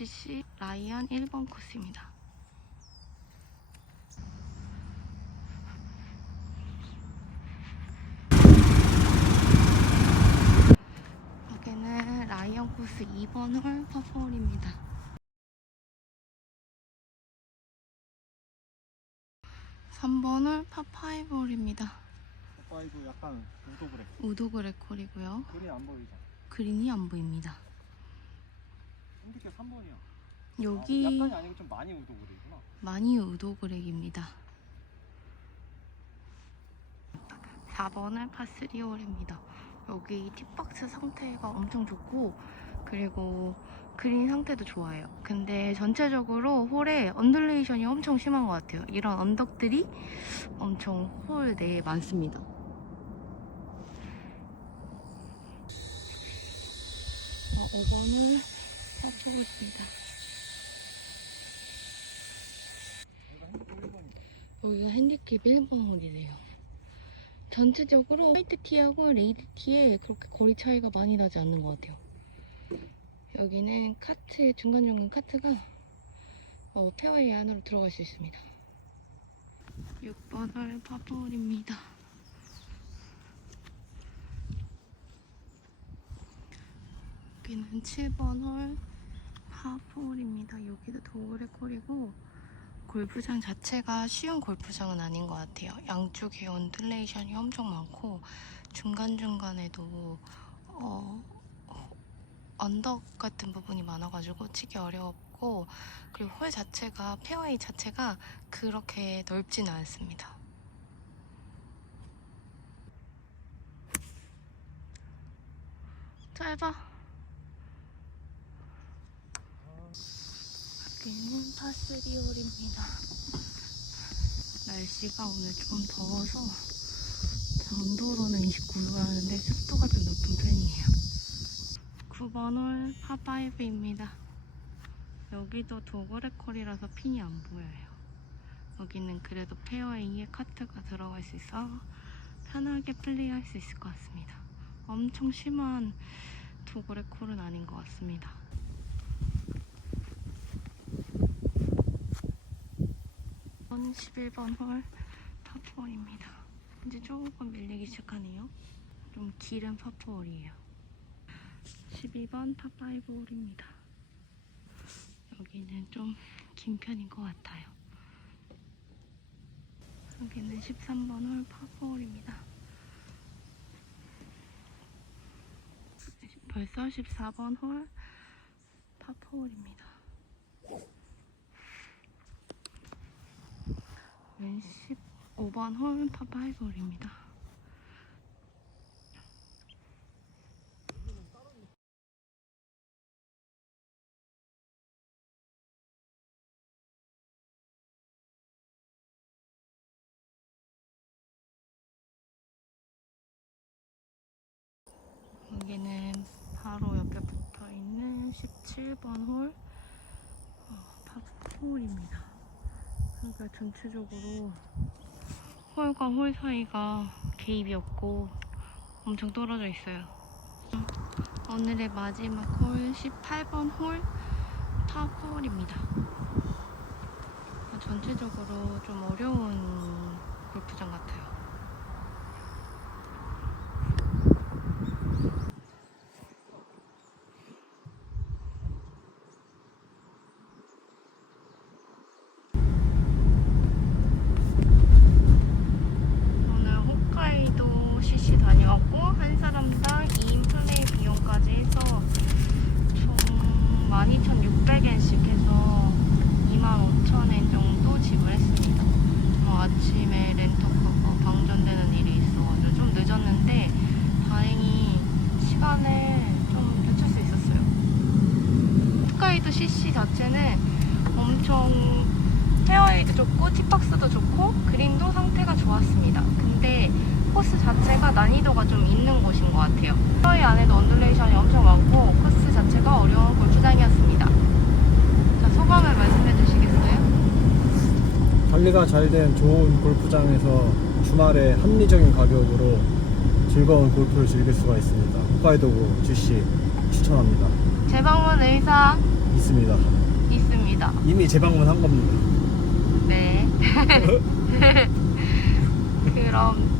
600cc 라이언 1번 코스입니다. 여기는 라이언 코스 2번 홀 파포홀입니다. 삼번홀 파5홀입니다. 파이브 약간 우도그래. 우도그레 콜이고요. 그리 안 보이죠? 그린이 안 보입니다. 핸디캡 3번이야. 여기 약간이 아니고 좀 많이 우도그래구나. 많이 우도그렉입니다. 4번은 파3홀입니다. 여기 팁박스 상태가 엄청 좋고 그리고 그린 상태도 좋아요. 근데 전체적으로 홀에 언듈레이션이 엄청 심한 것 같아요. 이런 언덕들이 엄청 홀 내에 많습니다. 어, 5번 을 파보겠습니다. 여기가 핸디캡 1번 홀이래요. 전체적으로 화이트 티하고 레이드 티에 그렇게 거리 차이가 많이 나지 않는 것 같아요. 여기는 카트, 중간중간 카트가 어, 페어웨이 안으로 들어갈 수 있습니다. 6번 홀 파볼입니다. 여기는 7번 홀 파볼입니다. 여기도 도그레 콜이고 골프장 자체가 쉬운 골프장은 아닌 것 같아요. 양쪽에 언듈레이션이 엄청 많고 중간중간에도 어, 언덕 같은 부분이 많아가지고 치기 어려웠고 그리고 홀 자체가 페어웨이 자체가 그렇게 넓지는 않습니다. 짧아. 여기는 파스리홀입니다. 날씨가 오늘 좀 더워서 온도로는 29도가 하는데 습도가 좀 높은 편이에요. 9번 홀 파5입니다. 여기도 도그레콜이라서 핀이 안 보여요. 여기는 그래도 페어웨이에 카트가 들어갈 수 있어 편하게 플레이할 수 있을 것 같습니다. 엄청 심한 도그레콜은 아닌 것 같습니다. 11번 홀 파포홀입니다. 이제 조금 밀리기 시작하네요. 좀 길은 파포홀이에요. 12번 파5 홀입니다. 여기는 좀 긴 편인 것 같아요. 여기는 13번 홀 파포홀입니다. 벌써 14번 홀 파포홀입니다. 왼 15번 홀 파5홀입니다. 여기는 바로 옆에 붙어 있는 17번 홀 어, 파4홀입니다. 그러니까 전체적으로 홀과 홀 사이가 개입이 없고 엄청 떨어져 있어요. 오늘의 마지막 홀 18번 홀 파4홀입니다. 전체적으로 좀 어려운 골프장 같아요. CC 다녀왔고 한 사람당 2인 플레이 비용까지 해서 총 12,600엔씩 해서 25,000엔 정도 지불했습니다. 뭐 아침에 렌터카가 어, 방전되는 일이 있어가지고 좀 늦었는데 다행히 시간을 좀 늦출 수 있었어요. 홋카이도 CC 자체는 엄청 헤어에이드 좋고 티박스도 좋고 그림도 상태가 좋았습니다. 근데 코스 자체가 난이도가 좀 있는 곳인 것 같아요. 페어웨이 안에도 언듈레이션이 엄청 많고 코스 자체가 어려운 골프장이었습니다. 자 소감을 말씀해 주시겠어요? 관리가 잘 된 좋은 골프장에서 주말에 합리적인 가격으로 즐거운 골프를 즐길 수가 있습니다. 홋카이도구 주시 추천합니다. 재방문 의사 있습니다. 있습니다. 이미 재방문한 겁니다. 네. 그럼